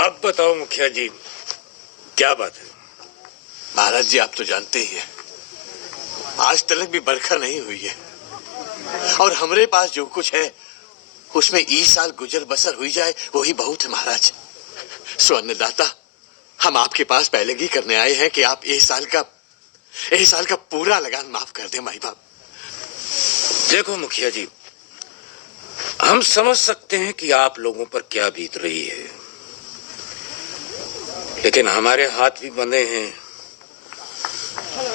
अब बताओ मुखिया जी, क्या बात है? महाराज जी, आप तो जानते ही हैं, आज तक भी बरखा नहीं हुई है और हमारे पास जो कुछ है उसमें इस साल गुजर बसर हुई जाए वही बहुत है महाराज। स्वर्णदाता, हम आपके पास पहले ही करने आए हैं कि आप इस साल का पूरा लगान माफ कर दें माई बाप। देखो मुखिया जी, हम समझ सकते हैं कि आप लोगों पर क्या बीत रही है, लेकिन हमारे हाथ भी बंधे हैं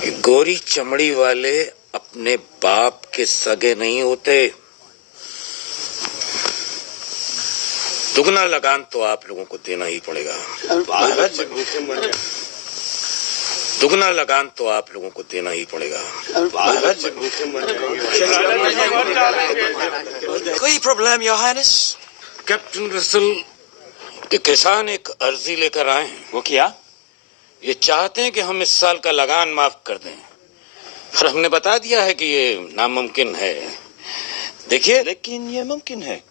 कि गोरी चमड़ी वाले अपने बाप के सगे नहीं होते। दुगना लगान तो आप लोगों को देना ही पड़ेगा। दुगना लगान तो आप लोगों को देना ही पड़ेगा। कोई problem your highness? Captain Russell, के किसान एक अर्जी लेकर आए हैं। वो क्या? ये चाहते हैं कि हम इस साल का लगान माफ कर दें, पर हमने बता दिया है कि ये नामुमकिन है। देखिए। लेकिन ये मुमकिन है।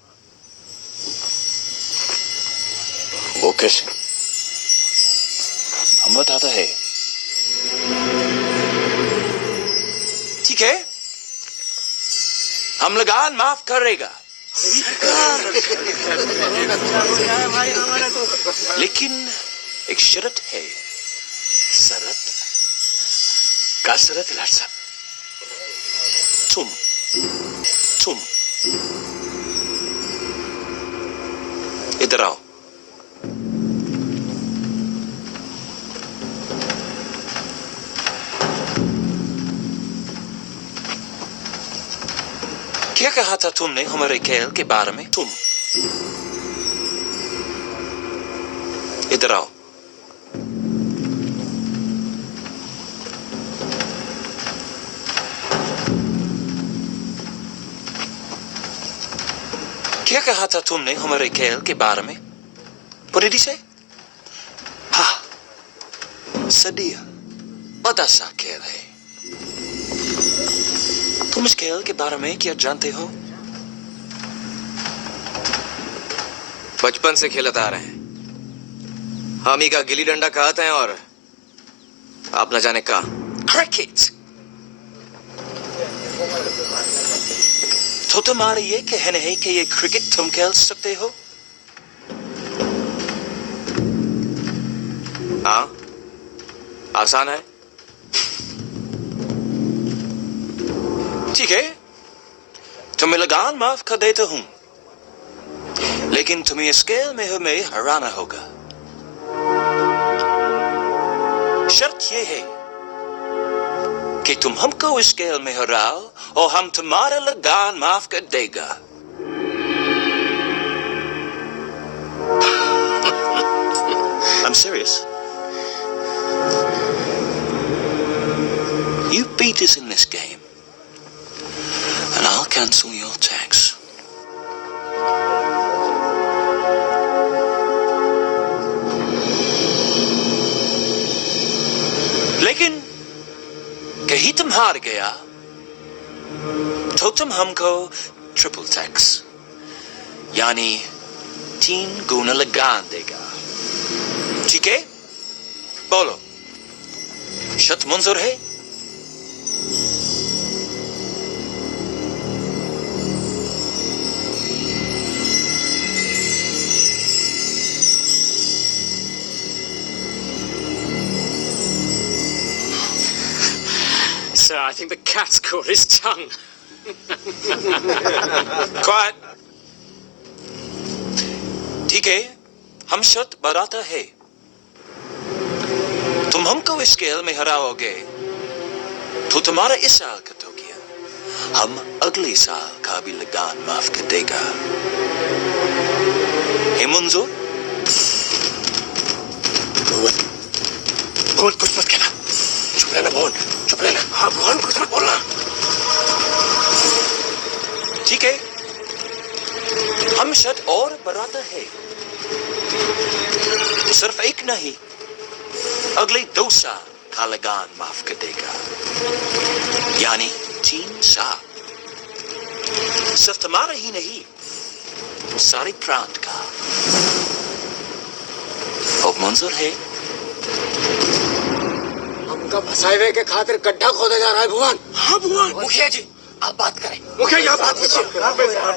वो कैसे? हम बताते हैं। ठीक है, हम लगान माफ करेगा, लेकिन एक शर्त है। शरत? का शरत लाट साहब? तुम इधर आओ। क्या कहा था तुमने हमारे खेल के बारे में? तुम इधर आओ। क्या कहा था तुमने हमारे खेल के बारे में? What did he say? हाँ, सदिया बड़ा सा खेल है। तुम इस खेल के बारे में क्या जानते हो? बचपन से खेलते आ रहे हैं। हम ही का गिल्ली डंडा कहते हैं और आप न जाने का क्रिकेट। तो तुम्हारा ये कहना है कि ये क्रिकेट तुम खेल सकते हो? हाँ, आसान है। ठीक है, तुम्हें लगान माफ कर देता हूं, लेकिन तुम्हें इस खेल में हमें हराना होगा। शर्त यह है कि तुम हमको इस खेल में हराओ और हम तुम्हारा लगान माफ कर देगा। I'm serious. You beat us in this game, and I'll cancel your tax. लेकिन कहीं तुम हार गया तो तुम हमको ट्रिपल टैक्स यानी 3 गुना लगान देगा। ठीक है? बोलो, शर्त मंजूर है? Sir, I think the cat's caught his tongue. Quiet. ठीक है, हम शर्त बढ़ाता है। तुम हमको इस खेल में हराओगे तो तुम्हारा इस साल का तो गया, हम अगले साल का भी लगान माफ कर देगा। है मंजूर? भगवान कुछ मत कहना। चुप रहना भगवान, चुप रहना। हाँ भगवान, कुछ मत बोलना। ठीक है, हम शर्त और बढ़ाता है। सिर्फ एक नहीं, अगले 2 साल का लगान माफ कर देगा, यानी 3 साल। सिर्फ तुम्हारा ही नहीं, सारे प्रांत का। मंजूर है? हमका फंसाए हुए के खातिर गड्ढा खोदा जा रहा है भुवन। हाँ भुवन। मुखिया जी आप बात करें। मुखिया जी आप बात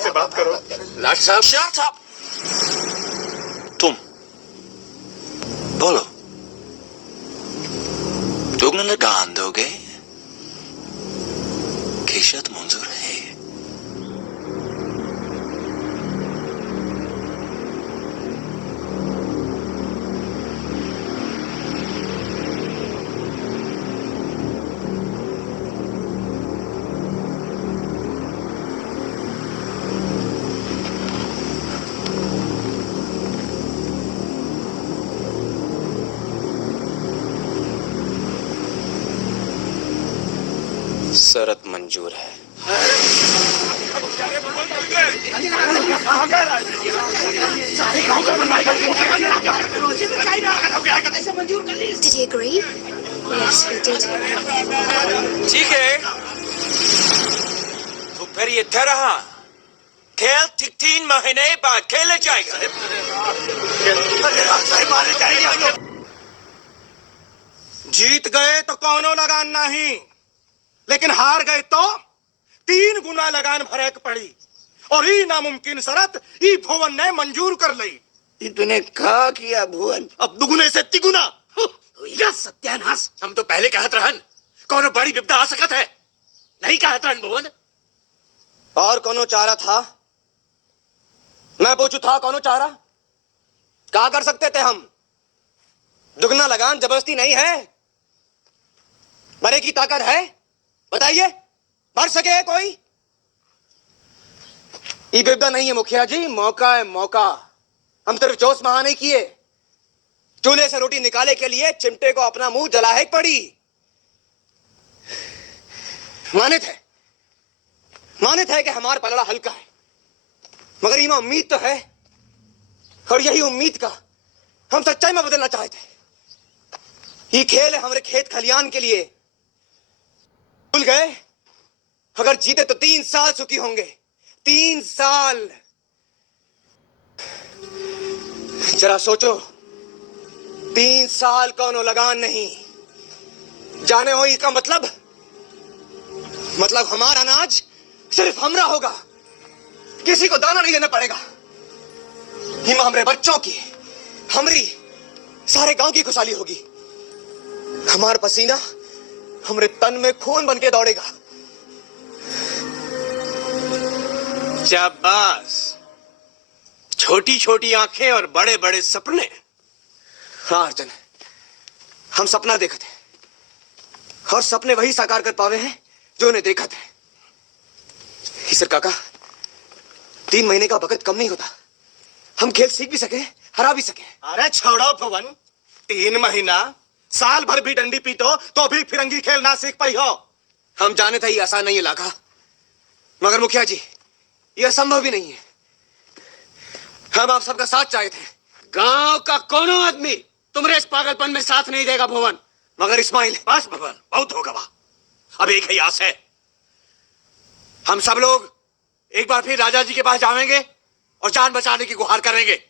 से बात करो। लाट साहब शट अप। तुम बोलो, दुगना लगान दोगे कि शर्त मंजूर है? शरत मंजूर है। Did he agree? Yes, he did. ठीक है, तो फिर ये तय रहा, खेल ठीक 3 महीने बाद खेला जाएगा। जीत गए तो कौनो लगान नहीं, लेकिन हार गए तो 3 गुना लगान भरे के पड़ी। और ये नामुमकिन शरत ई भुवन ने मंजूर कर ली। इतने कहा किया भुवन। अब दुगुने से तिगुना। यह सत्यानाश। हम तो पहले कहत रहन कौनो बड़ी विपदा आ सकत है, नहीं कहत रहन भुवन। और कोनो चारा था? मैं पूछू था कोनो चारा? क्या कर सकते थे हम? दुगना लगान जबरदस्ती नहीं है, भरे की ताकत है। बताइए, भर सके कोई? ये विपदा नहीं है मुखिया जी, मौका है मौका। हम सिर्फ जोश महा नहीं किए, चूल्हे से रोटी निकाले के लिए चिमटे को अपना मुंह जलाहे पड़ी। मानित है कि हमारा पलड़ा हल्का है, मगर इमा उम्मीद तो है, और यही उम्मीद का हम सच्चाई में बदलना चाहते हैं। ये खेल है हमारे खेत खलियान के लिए। भूल गए? अगर जीते तो 3 साल सुखी होंगे। 3 साल। जरा सोचो, 3 साल कौनो लगान नहीं। जाने हो इसका मतलब हमारा अनाज सिर्फ हमरा होगा, किसी को दाना नहीं देना पड़ेगा। हिमा हमारे बच्चों की, हमरी, सारे गांव की खुशहाली होगी। हमारा पसीना हमरे तन में खून बन के दौड़ेगा। शाबाश, छोटी छोटी आंखें और बड़े बड़े सपने। हाँ अर्जुन, हम सपना देखे थे, और सपने वही साकार कर पावे हैं जो उन्हें देखा थे। ईसर काका, 3 महीने का वक्त कम नहीं होता। हम खेल सीख भी सके, हरा भी सके। अरे छोड़ो भवन, 3 महीना, साल भर भी डंडी पीटो तो भी फिरंगी खेल ना सीख पाई हो। हम जाने था ये आसान नहीं है लाखा, मगर मुखिया जी ये असंभव भी नहीं है। हम आप सबका साथ चाहे थे। गांव का कोनो आदमी तुम्हारे इस पागलपन में साथ नहीं देगा भुवन। मगर इस्माइल, बस भवन, बहुत हो गवा। अब एक ही आस है, हम सब लोग एक बार फिर राजा जी के पास जाएंगे और जान बचाने की गुहार करेंगे।